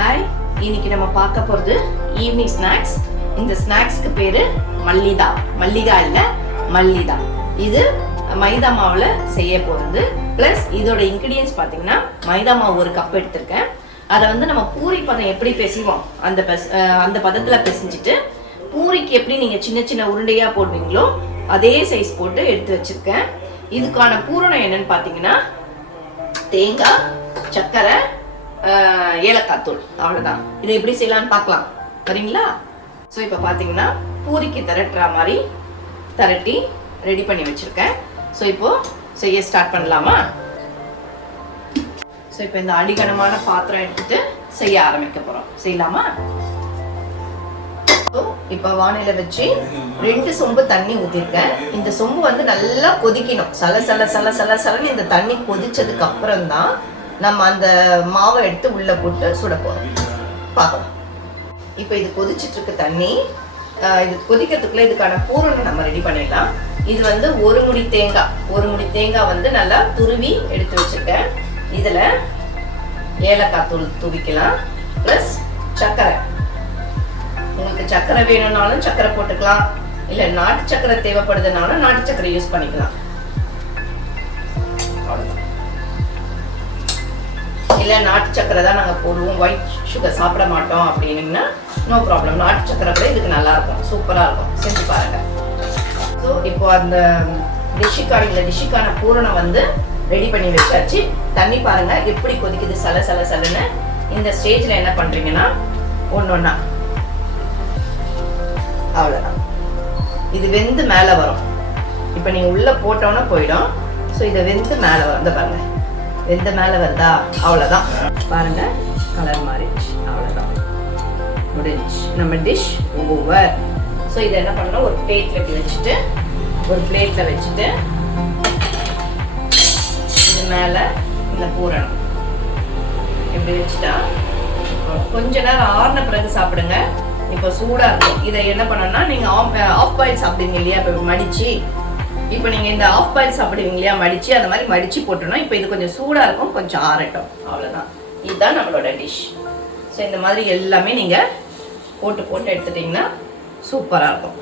Hi, இன்னைக்கு நம்ம பார்க்க போகிறது ஈவினிங் ஸ்நாக்ஸ். இந்த ஸ்நாக்ஸ்க்கு பேர் மல்லிதா. மல்லிகா இல்லை, மல்லிதா. இது மைதா மாவில் செய்ய போகிறது. ப்ளஸ் இதோட இன்க்ரீடியன்ஸ் பார்த்தீங்கன்னா மைதா மாவு 1 கப் எடுத்திருக்கேன். அதை நம்ம பூரி பதம் எப்படி பிசைவோம் அந்த பதத்தில் பிசைஞ்சிட்டு பூரிக்கு எப்படி நீங்கள் சின்ன சின்ன உருண்டையாக போடுவீங்களோ அதே சைஸ் போட்டு எடுத்து வச்சுருக்கேன். இதுக்கான பூரணம் என்னன்னு பார்த்தீங்கன்னா தேங்காய், சர்க்கரை, ஏலக்காய் தூள், அவ்வளோதான். இதை எப்படி செய்யலான்னு பார்க்கலாம், சரிங்களா? ஸோ இப்போ பார்த்தீங்கன்னா பூரிக்கு திரட்டுற மாதிரி திரட்டி ரெடி பண்ணி வச்சுருக்கேன். ஸோ இப்போது செய்ய ஸ்டார்ட் பண்ணலாமா? ஸோ இப்போ இந்த அடிகனமான பாத்திரம் எடுத்துட்டு செய்ய ஆரம்பிக்க போகிறோம். செய்யலாமா? ஸோ இப்போ வானிலை வச்சு 2 சொம்பு தண்ணி ஊற்றிருக்கேன். இந்த சொம்பு நல்லா கொதிக்கணும். சலன்னு இந்த தண்ணி கொதிச்சதுக்கு அப்புறம் தான் நம்ம அந்த மாவை எடுத்து உள்ளே போட்டு சுட போகிறோம். பார்க்கலாம். இப்போ இது கொதிச்சுட்டு இருக்க தண்ணி. இது கொதிக்கிறதுக்குள்ள இதுக்கான பூரணம் நம்ம ரெடி பண்ணிடலாம். இது 1 முடி தேங்காய் நல்லா துருவி எடுத்து வச்சுருக்கேன். இதில் ஏலக்காய் தூள் தூவிக்கலாம். ப்ளஸ் சர்க்கரை. உங்களுக்கு சர்க்கரை வேணும்னாலும் சர்க்கரை போட்டுக்கலாம், இல்லை நாட்டு சர்க்கரை தேவைப்படுதுனாலும் நாட்டு சர்க்கரை யூஸ் பண்ணிக்கலாம். இல்லை நாட்டு சர்க்கரை தான் நாங்கள் போடுவோம், ஒயிட் சுகர் சாப்பிட மாட்டோம் அப்படின்னீங்கன்னா நோ ப்ராப்ளம். நாட்டு சர்க்கரை கூட இதுக்கு நல்லாயிருக்கும், சூப்பராக இருக்கும். செஞ்சு பாருங்கள். ஸோ இப்போ அந்த டிஷ்ஷுக்கான பூரணம் ரெடி பண்ணி வச்சாச்சு. தண்ணி பாருங்கள் எப்படி கொதிக்குது, சலன்னு. இந்த ஸ்டேஜில் என்ன பண்ணுறீங்கன்னா ஒன்றா அவ்வளோதான். இது வெந்து மேலே வரும். இப்போ நீங்கள் உள்ளே போட்டோன்னா போயிடும். ஸோ இதை வெந்து மேலே வரும். இந்த பாருங்கள், வெந்த மேலே வருதா? அவ்வளோதான். பாருங்க, கலர் மாறிடுச்சு. அவ்வளோதான், முடிஞ்சு நம்ம டிஷ் ஓவர். ஸோ இதை என்ன பண்ணணும், ஒரு பிளேட்டில் வச்சுட்டு இது மேலே இந்த பூரணம் இப்படி வச்சுட்டா கொஞ்ச நேரம் ஆறின பிறகு சாப்பிடுங்க. இப்போ சூடாக இருக்கும். இதை என்ன பண்ணணும்னா நீங்கள் ஆஃப் பாயில் சாப்பிடுவீங்க இல்லையா, இப்போ மடித்து. இப்போ நீங்கள் இந்த ஆஃப் பாயில் சாப்பிடுவீங்க இல்லையா, மடித்து, அந்த மாதிரி மடித்து போட்டோம்னா இப்போ இது கொஞ்சம் சூடாக இருக்கும், கொஞ்சம் ஆறட்டும். அவ்வளோதான். இதுதான் நம்மளோட டிஷ். ஸோ இந்த மாதிரி எல்லாமே நீங்கள் போட்டு எடுத்துட்டிங்கன்னா சூப்பராக இருக்கும்.